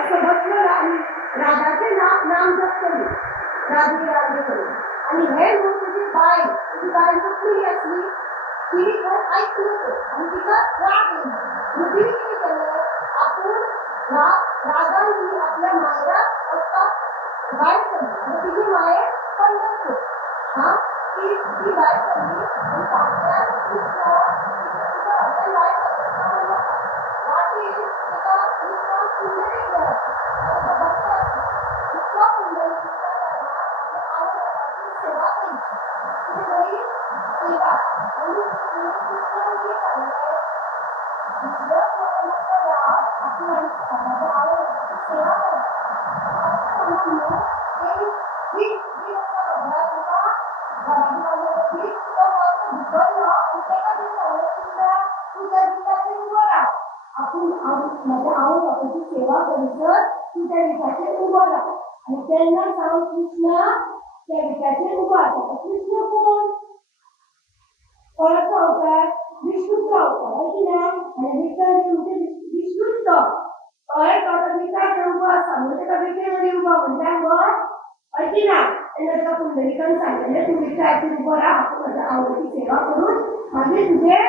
असं बसलं आणि राधाचे नाम जप करू, राधे राधे करू. आणि हे तुझी बाई कुठली असली तिने घर ऐकलं आणि तिचा राग येईल. तिने किती केलं, आपण रागांनी आपल्या मायरात असतात बाय करली, तिची माये पंढरपूर. हा ती बाय करली आणि पाठ्या आपल्या बाय वाटी एका कुंडली बघतात इतका कुंडली सेवा केली. सेवा सेवा करीत तू त्या विषयाचे उभं राहा आणि त्यांना सांग कृष्ण त्या विषयाचे उभा राहा. कृष्ण कोण? कोणाचा अवतार? विष्णूचा अवतार आहे की नाही? आणि विठ्ठल म्हणजे विष्णूचा उभा असा म्हणजे त्या विषयामध्ये उभा म्हणल्यावर आहे की नाही? त्यांना पुंडलिकाने सांगितलं तू विषयाचे उभं राहा, माझ्या आवडीची सेवा करून माझे तुझे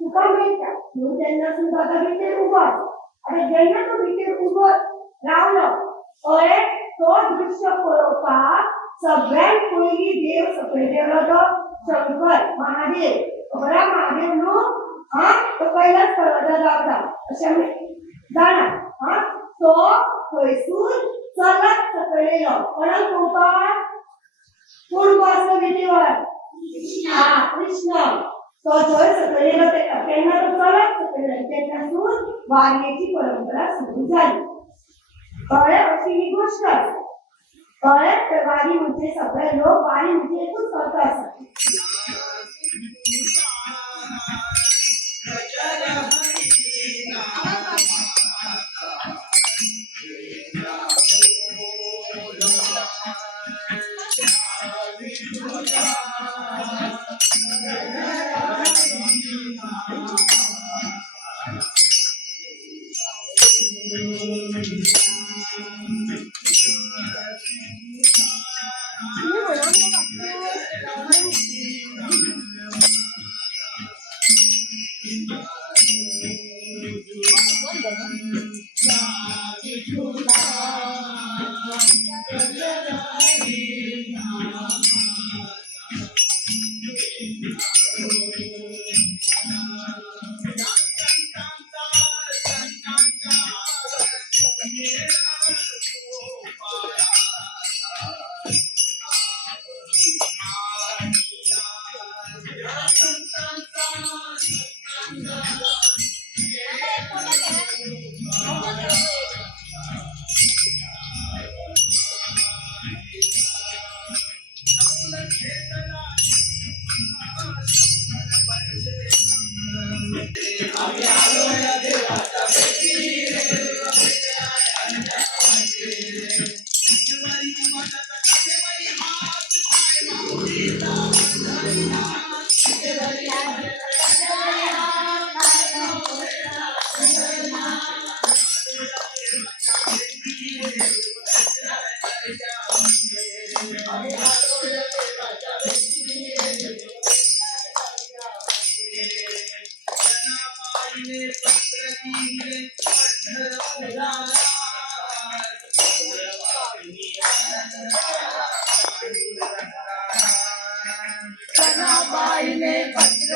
तुका मिळतात म्हणून त्यांना सुद्धा आता विषय उभा. आणि ज्यांना तो विषय उभं रावलं तो दृश्य पळवता सगळ्यात पहिली देव सगळे तो शंकर महादेव बरा महादेव नो हा तो पहिलाच पर्वता जाता अशा जाणार. हा तो थैसून चलत सकळेलो पण कोणता कोण असं विधीवर हा कृष्ण तो थंय सकळेलो त्यांना तो चलत सकळेलो त्यांनासून वारण्याची परंपरा सुरू झाली. अशी ही गोष्ट वारी म्हणजे सगळे लोक वारी म्हणजे एकच करत असतात. बाईने पत्र